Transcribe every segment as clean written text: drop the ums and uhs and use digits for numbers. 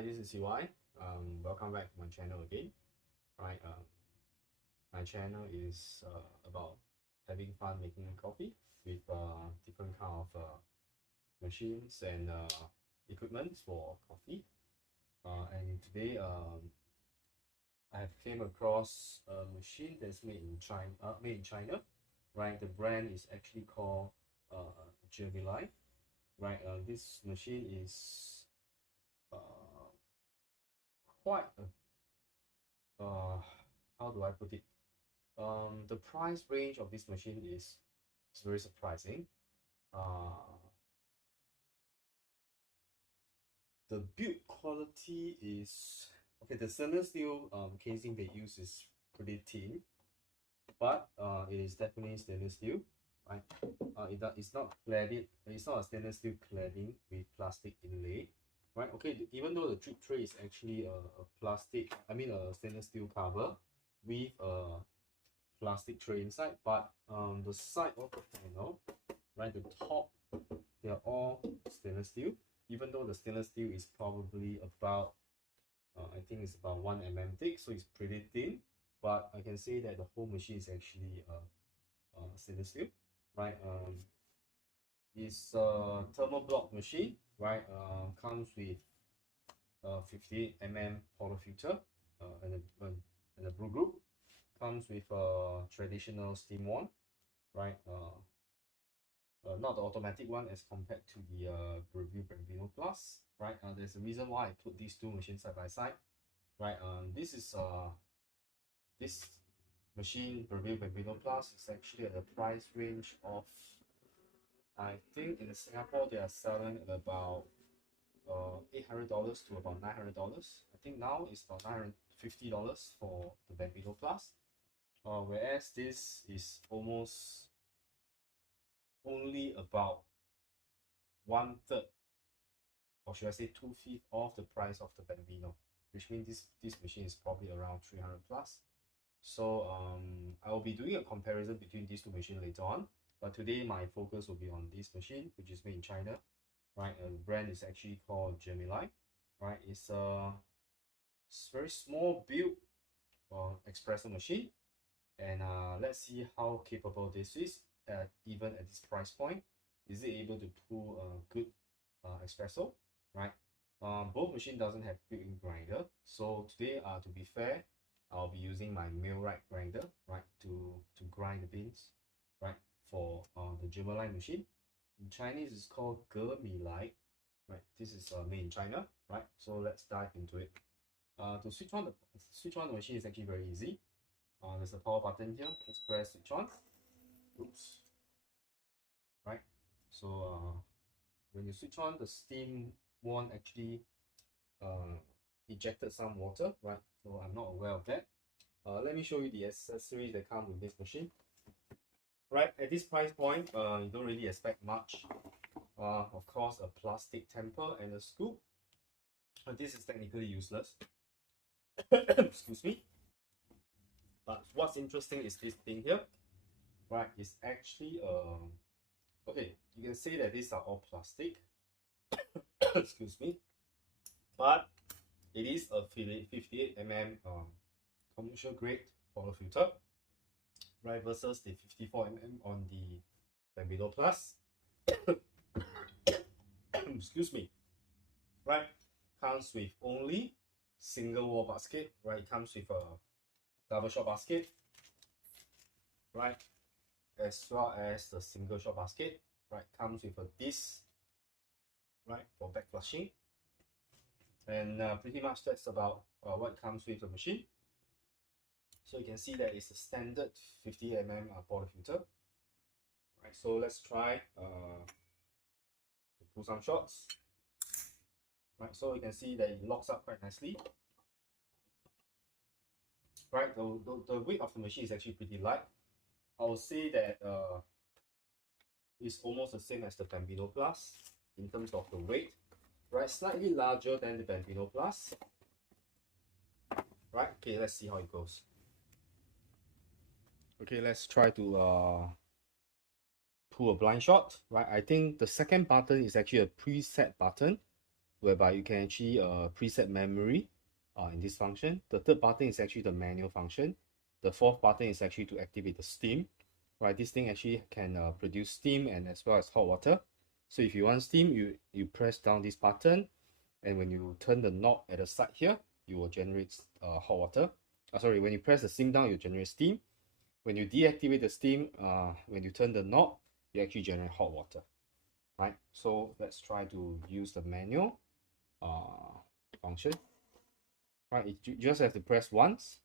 Hi, this is Seah. Welcome back to my channel again. Right, my channel is about having fun making coffee with different kind of machines and equipment for coffee. And today, I have came across a machine that's made in China. Right, the brand is actually called Gemilai. Right, this machine is quite how do I put it? The price range of this machine is very surprising. The build quality is okay. The stainless steel casing they use is pretty thin, but it is definitely stainless steel. Right? It's not cladded. It's not a stainless steel cladding with plastic inlay. Right, okay, even though the drip tray is actually a plastic, a stainless steel cover with a plastic tray inside, but the side of the panel, right, the top, they are all stainless steel, even though the stainless steel is probably about I think it's about 1 mm thick, so it's pretty thin, but I can say that the whole machine is actually stainless steel. Right, it's a thermal block machine. Right, comes with 58 mm portafilter and a brew group. Comes with a traditional steam one, right? Not the automatic one as compared to the Breville Bambino Plus, right? There's a reason why I put these two machines side by side, right? This machine Breville Bambino Plus is actually at the price range of, I think in Singapore they are selling at about $800 to about $900. I think now it's about $950 for the Bambino Plus. Whereas this is almost only about 1/3, or should I say 2/5 of the price of the Bambino, which means this machine is probably around 300 plus. So I will be doing a comparison between these two machines later on, but today my focus will be on this machine, which is made in China. Right, the brand is actually called Gemilai. Right, it's a very small build espresso machine, and let's see how capable this is even at this price point. Is it able to pull a good espresso? Right, both machine doesn't have built-in grinder, so today to be fair, I'll be using my millwright grinder, right, to grind the beans, right, for the Gemilai machine. In Chinese it's called Gemilai. Right, this is made in China. Right, so let's dive into it. To switch on the machine is actually very easy. There's a power button here. Just press switch on. Oops. Right, so when you switch on, the steam wand actually ejected some water. Right, so I'm not aware of that. Let me show you the accessories that come with this machine. Right, at this price point, you don't really expect much. Of course, a plastic temper and a scoop. This is technically useless. Excuse me. But what's interesting is this thing here. Right, it's actually okay, you can say that these are all plastic. Excuse me. But it is a 58 mm commercial grade portafilter, right, versus the 54 mm on the Bambino Plus. Excuse me. Right, comes with only single wall basket. Right, it comes with a double shot basket, right, as well as the single shot basket. Right, comes with a disc, right, for back flushing, and pretty much that's about what comes with the machine. So you can see that it's a standard 50 mm portafilter. Right, so let's try to pull some shots. Right, so you can see that it locks up quite nicely. Right, the weight of the machine is actually pretty light. I would say that it's almost the same as the Bambino Plus in terms of the weight. Right, slightly larger than the Bambino Plus. Right, okay, let's see how it goes. Okay, let's try to pull a blind shot. Right, I think the second button is actually a preset button. whereby you can actually preset memory in this function. The third button is actually the manual function. The fourth button is actually to activate the steam. Right, this thing actually can produce steam and as well as hot water. So if you want steam, you press down this button, and when you turn the knob at the side here, you will generate hot water. Sorry, when you press the steam down, you generate steam. When you deactivate the steam, when you turn the knob, you actually generate hot water. Right, so let's try to use the manual function. Right, you just have to press once.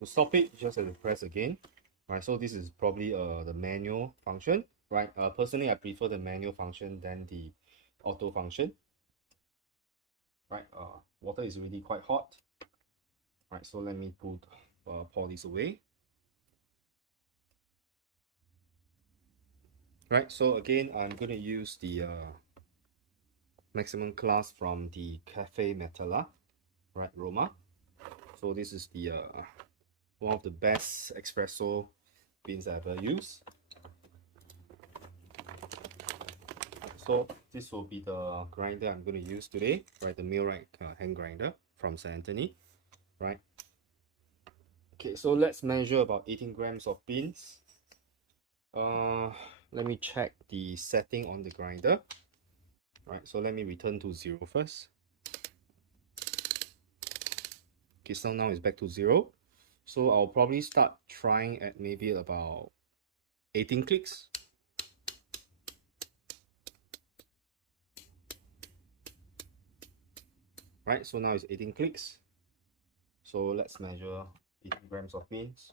To stop it, you just have to press again. Right, so this is probably the manual function. Right, personally I prefer the manual function than the auto function. Right, water is really quite hot. Right, so let me pour this away. Right, so again I'm going to use the maximum class from the Cafe Metalla, right, Roma. So this is the one of the best espresso beans I've ever used. So this will be the grinder I'm going to use today, right? The millwright hand grinder from St. Anthony, right? Okay, so let's measure about 18 grams of beans. Let me check the setting on the grinder. Right, so let me return to 0 first. Okay, so now it's back to 0. So I'll probably start trying at maybe about 18 clicks. Right, so now it's 18 clicks. So let's measure 18 grams of beans.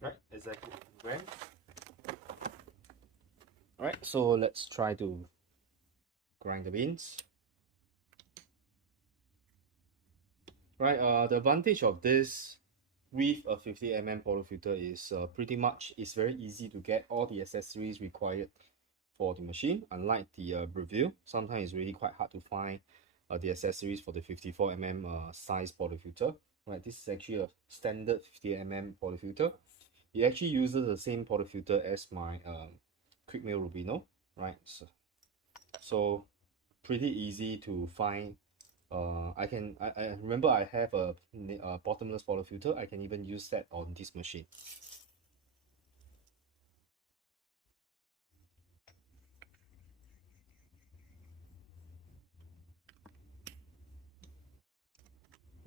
Right, exactly 18 grams. Alright, so let's try to grind the beans. Right, the advantage of this with a 50mm portafilter is pretty much it's very easy to get all the accessories required for the machine. Unlike the Breville, sometimes it's really quite hard to find the accessories for the 54mm size portafilter. Right, this is actually a standard 50mm portafilter. It actually uses the same portafilter as my quick mill Rubino, right? So pretty easy to find. I remember I have a bottomless portafilter. I can even use that on this machine.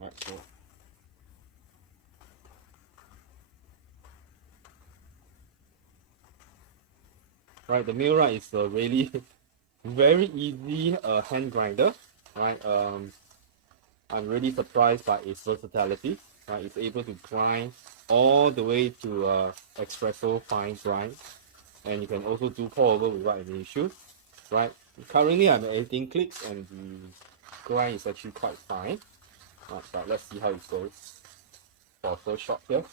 Right, so right, the millwright is a really very easy hand grinder, right? I'm really surprised by its versatility. Right, it's able to grind all the way to espresso fine grind, and you can also do pour over without any issues. Right, currently I'm at 18 clicks, and the grind is actually quite fine. Right, but let's see how it goes for first shot here.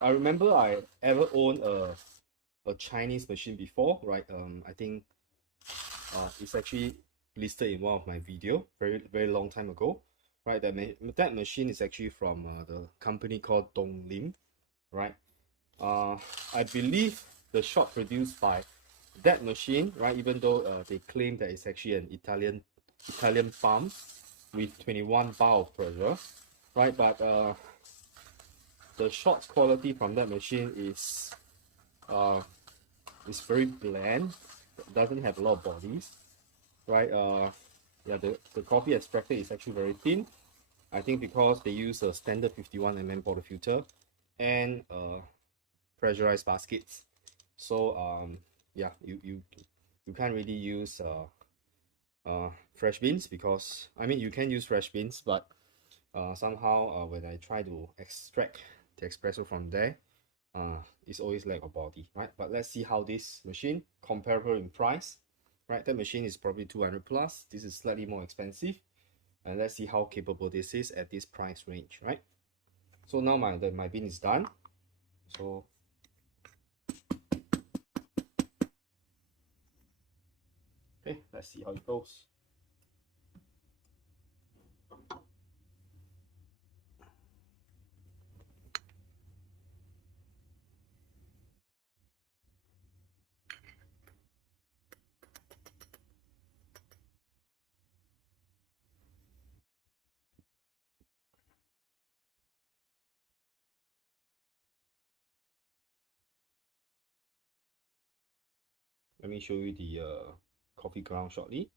I remember I ever owned a Chinese machine before, right? I think it's actually listed in one of my video very long time ago, right? That machine is actually from the company called Donglim, right? I believe the shot produced by that machine, right? Even though they claim that it's actually an Italian farm with 21 bar of pressure, right? But the shots quality from that machine is very bland. It doesn't have a lot of bodies, right? Yeah, the coffee extractor is actually very thin. I think because they use a standard 51mm portafilter and pressurized baskets. So yeah, you can't really use fresh beans, because I mean you can use fresh beans, but somehow when I try to extract the espresso from there, it's always lack of body, right? But let's see how this machine comparable in price, right? That machine is probably 200 plus. This is slightly more expensive, and let's see how capable this is at this price range, right? So now my bin is done. So okay, let's see how it goes. Let me show you the coffee ground shortly.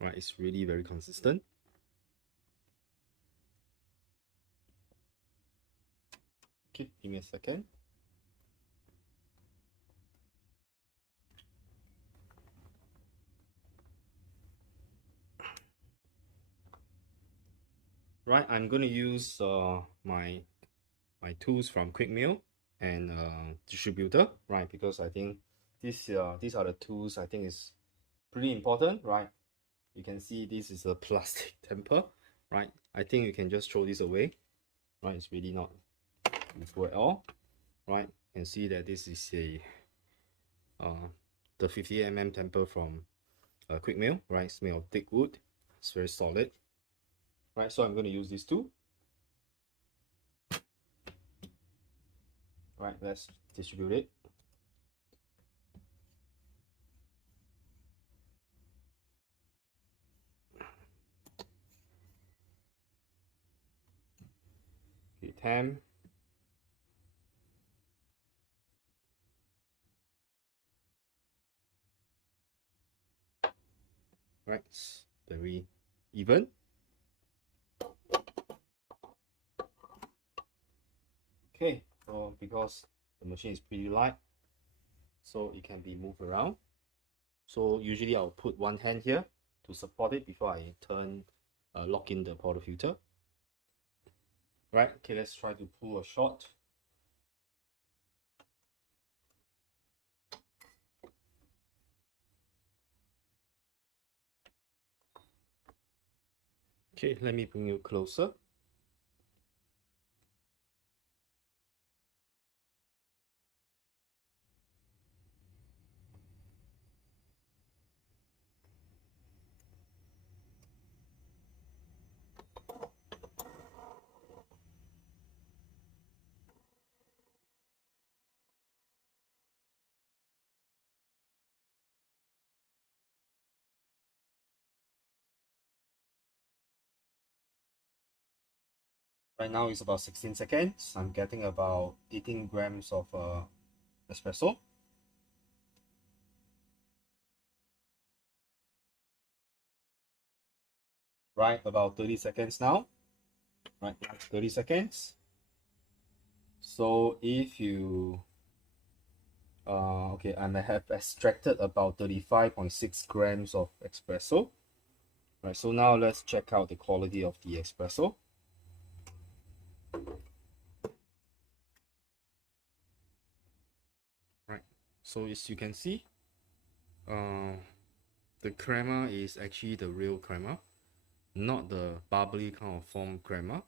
Right, it's really very consistent. Okay, give me a second. Right, I'm going to use my tools from Quick Meal and distributor, right? Because I think these are the tools I think is pretty important, right? You can see this is a plastic temper, right? I think you can just throw this away, right? It's really not useful at all, right? You can see that this is a the 50mm temper from Quick Meal, right? It's made of thick wood. It's very solid, right? So I'm going to use this tool. Right, let's distribute it. Okay, 10. Right, it's very even. Okay, so because the machine is pretty light, so it can be moved around. So usually I'll put one hand here to support it before I lock in the portafilter. Right, okay, let's try to pull a shot. Okay, let me bring you closer. Right now it's about 16 seconds. I'm getting about 18 grams of espresso. Right, about 30 seconds now. Right, 30 seconds. So if you okay, I may have extracted about 35.6 grams of espresso. Right, so now let's check out the quality of the espresso. Right, so as you can see, the crema is actually the real crema, not the bubbly kind of foam crema.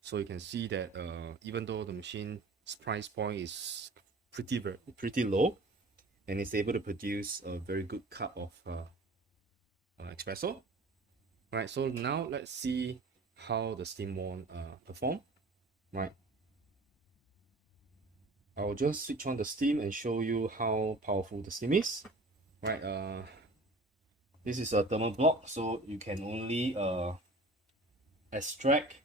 So you can see that even though the machine's price point is pretty low, and it's able to produce a very good cup of espresso. Right, so now let's see how the steam wand perform. Right, I'll just switch on the steam and show you how powerful the steam is. Right, this is a thermal block, so you can only extract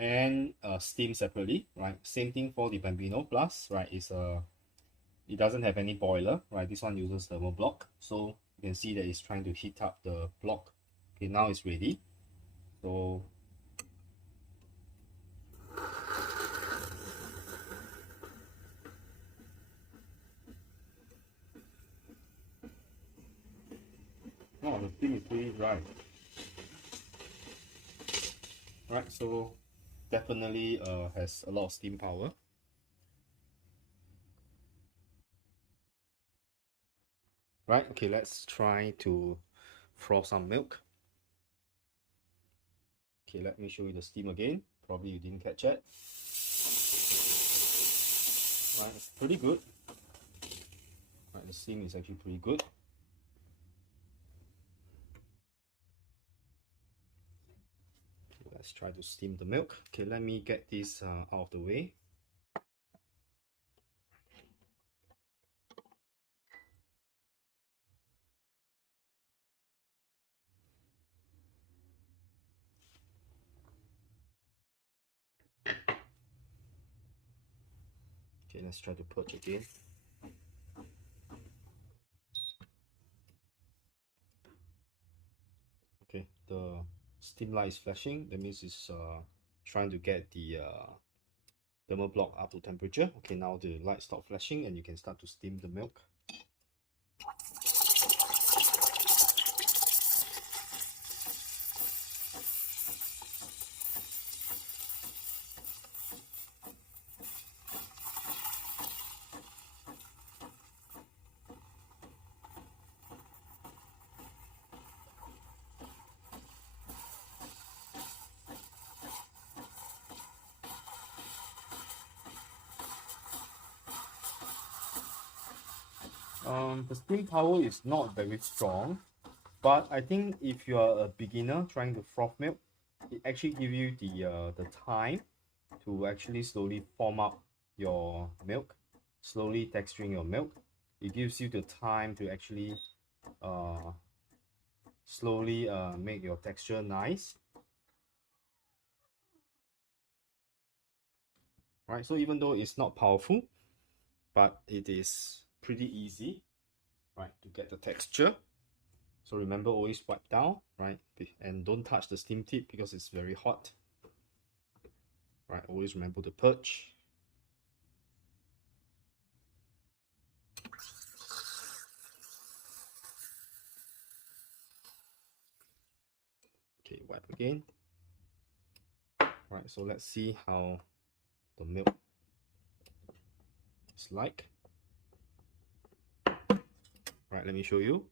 and steam separately. Right, same thing for the Bambino Plus. Right, it doesn't have any boiler. Right, this one uses thermal block, so you can see that it's trying to heat up the block. Okay, now it's ready. So oh, the steam is pretty dry. Right, so definitely has a lot of steam power. Right, okay, let's try to froth some milk. Okay, let me show you the steam again. Probably you didn't catch it. Right, it's pretty good. Right, the steam is actually pretty good. Okay, let's try to steam the milk. Okay, let me get this out of the way. Okay, let's try to purge again. Okay, the steam light is flashing. That means it's trying to get the thermal block up to temperature. Okay, now the light stop flashing and you can start to steam the milk. The steam power is not very strong, but I think if you are a beginner trying to froth milk, it actually gives you the time to actually slowly form up your milk, slowly texturing your milk. It gives you the time to actually slowly make your texture nice. Right, so even though it's not powerful, but it is pretty easy, right, to get the texture. So remember, always wipe down, right, and don't touch the steam tip because it's very hot. Right, always remember to purge. Okay, wipe again. Right, so let's see how the milk is like. Right, let me show you.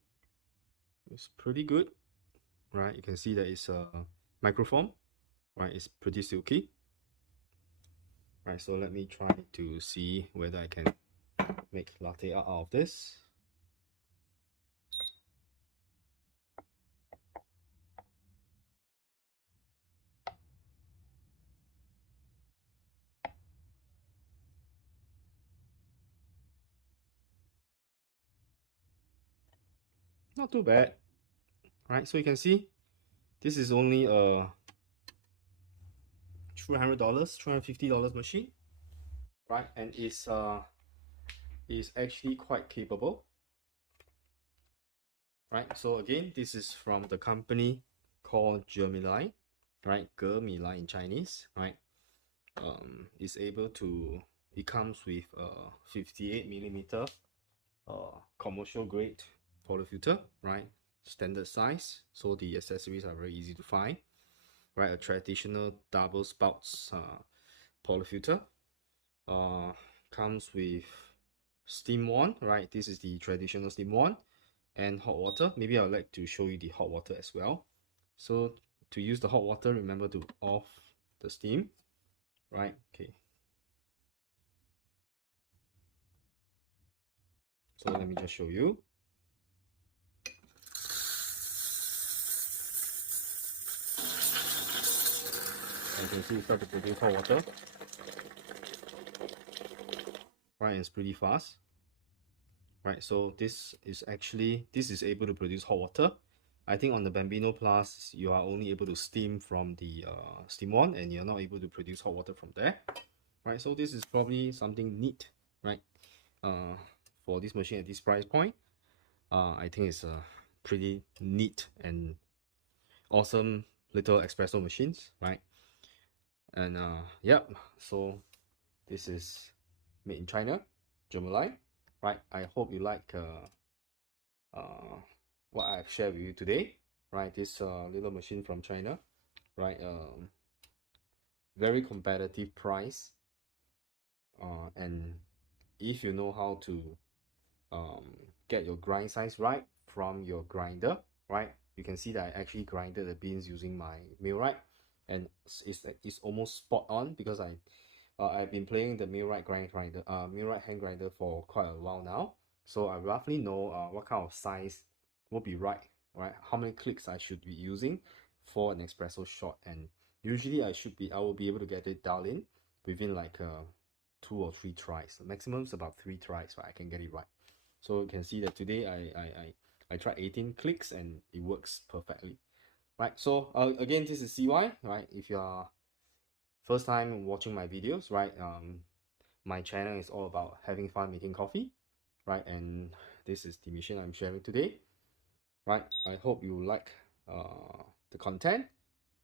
It's pretty good. Right, you can see that it's a microfoam. Right, it's pretty silky. Right, so let me try to see whether I can make latte art out of this. Not too bad. Right, so you can see this is only a $300, $350 machine. Right, and it's actually quite capable. Right, so again, this is from the company called Gemilai, right? Gemilai in Chinese, right? It's able to, it comes with a 58mm commercial grade portafilter, right? Standard size, so the accessories are very easy to find, right? A traditional double spouts portafilter comes with steam one, right? This is the traditional steam one, and hot water. Maybe I'd like to show you the hot water as well. So to use the hot water, remember to off the steam, right? Okay. So let me just show you. And you can see it start to produce hot water. Right, and it's pretty fast. Right, so this is able to produce hot water. I think on the Bambino Plus, you are only able to steam from the steam one, and you're not able to produce hot water from there. Right, so this is probably something neat, right? For this machine at this price point, I think it's a pretty neat and awesome little espresso machines, right? And yep, so this is made in China, Gemilai, right? I hope you like what I've shared with you today, right? This little machine from China, right? very competitive price, and if you know how to get your grind size right from your grinder, right, you can see that I actually grinded the beans using my millwright, and it's almost spot on because I've been playing the millwright millwright hand grinder for quite a while now, so I roughly know what kind of size will be right, how many clicks I should be using for an espresso shot, and usually I will be able to get it dialed in within like 2 or 3 tries. The maximum is about 3 tries, right? I can get it right. So you can see that today I tried 18 clicks and it works perfectly, right? So again, this is CY, right? If you are first time watching my videos, right, my channel is all about having fun making coffee, right? And this is the mission I'm sharing today, right? I hope you like the content,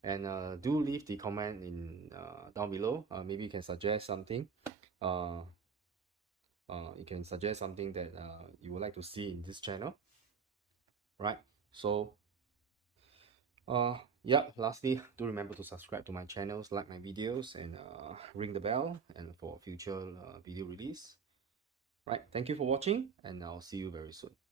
and do leave the comment in down below. Maybe you can suggest something. You can suggest something that you would like to see in this channel, right? So yeah, lastly, do remember to subscribe to my channels, like my videos, and ring the bell and for future video release, right? Thank you for watching, and I'll see you very soon.